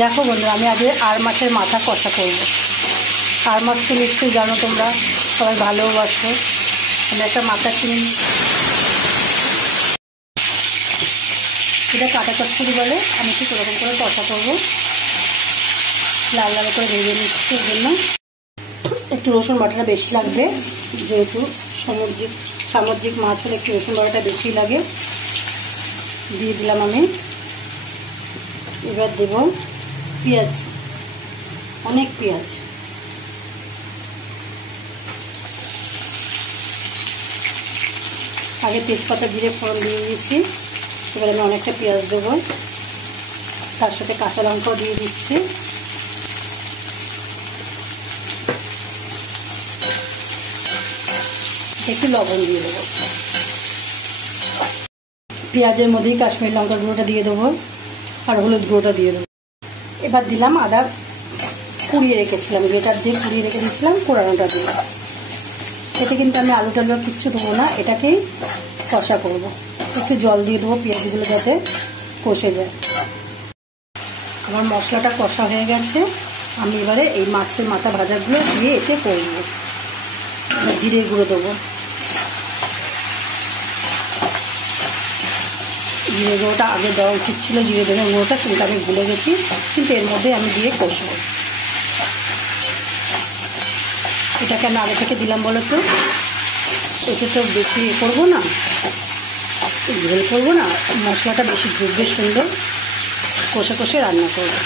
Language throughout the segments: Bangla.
দেখো বন্ধুরা, আমি আগে আর মাছের মাথা কষা করব। আর মাছ তো নিশ্চয়ই জানো তোমরা, সবাই ভালোবাসো। আমি একটা মাথা কিনে, এটা কাটা কচুরি বলে। আমি ঠিক ওরকম করে কষা করবো, লাল লাল করে ভেজে নিচ্ছি। এর জন্য একটু রসুন বাটাটা বেশি লাগবে, যেহেতু সামুদ্রিক মাছ হলে একটু রসুন বাটাটা বেশি লাগে। দিয়ে দিলাম আমি। এবার দেব পেঁয়াজ, অনেক পেঁয়াজ। আগে তেজপাতা জিরে ফোড়ন দিয়ে দিয়েছি, এবার আমি অনেকটা পেঁয়াজ দেবো, তার সাথে কাঁচা লঙ্কাও দিয়ে দিচ্ছি। একটু লবণ দিয়ে দেবো। পেঁয়াজের মধ্যেই কাশ্মীরি লঙ্কার গুঁড়োটা দিয়ে দেবো আর হলুদ গুঁড়োটা দিয়ে দেবো। এবার দিলাম আদা কুড়িয়ে রেখেছিলাম, গ্রেটার দিয়ে কুড়িয়ে রেখে দিয়েছিলাম, কোড়ানোটা দিলাম। এতে কিন্তু আমি আলু টালু কিচ্ছু দেবো না, এটাকেই কষা করবো। একটু জল দিয়ে দেবো পেঁয়াজগুলো যাতে কষে যায়। আমার মশলাটা কষা হয়ে গেছে, আমি এবারে এই মাছের মাথা ভাজাগুলো দিয়ে এতে করবো। জিরে গুঁড়ো দেবো, জিরে গুঁড়োটা আগে দেওয়া উচিত ছিল, জিরে ধনে গুঁড়োটা, কিন্তু আমি ভুলে গেছি। কিন্তু এর মধ্যে আমি দিয়ে কষবো। এটা কেন আগে থেকে দিলাম বলো তো, এতে তো বেশি করবো না, ঝোল করবো না, মশলাটা বেশি ঢুকবে, সুন্দর কষে কষে রান্না করবো।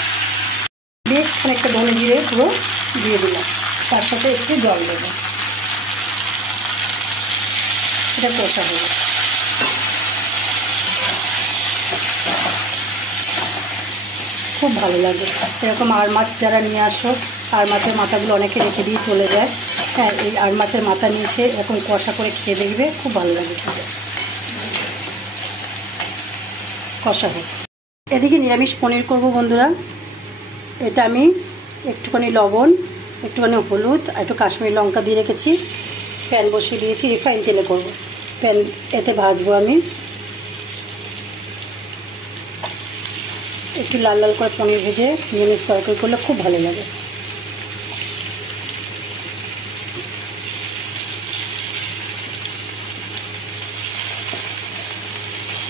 বেশ খানিকটা ধনে জিরে পুরো দিয়ে দিলাম, তার সাথে একটু জল দেবো। এটা কষা হবে। খুব ভালো লাগে এরকম আর মাছ যারা নিয়ে আসো, আর মাছের মাথাগুলো অনেকে রেখে দিয়ে চলে যায়। হ্যাঁ, এই আর মাছের মাথা নিয়ে এসে এরকম কষা করে খেয়ে দেখবে, খুব ভালো লাগে খেতে। কষা হোক। এদিকে নিরামিষ পনির করবো বন্ধুরা। এটা আমি একটুখানি লবণ, একটুখানি হলুদ আর একটু কাশ্মীরি লঙ্কা দিয়ে রেখেছি। প্যান বসিয়ে দিয়েছি, রিফাইন তেলে করবো। প্যান এতে ভাজবো আমি। একটু লাল লাল করে পনির ভেজে নিরামিষ তরকারি করলে খুব ভালো লাগে।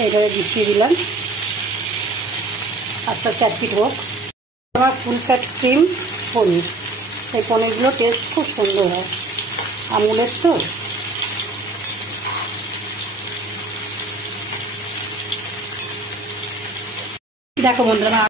এইভাবে বিছিয়ে দিলাম, আস্তে আস্তে এক পিঠ হোক। আমার ফুল ফ্যাট ক্রিম পনির, এই পনিরগুলো টেস্ট খুব সুন্দর হয়, আমুলের তো। দেখো বন্ধুরা,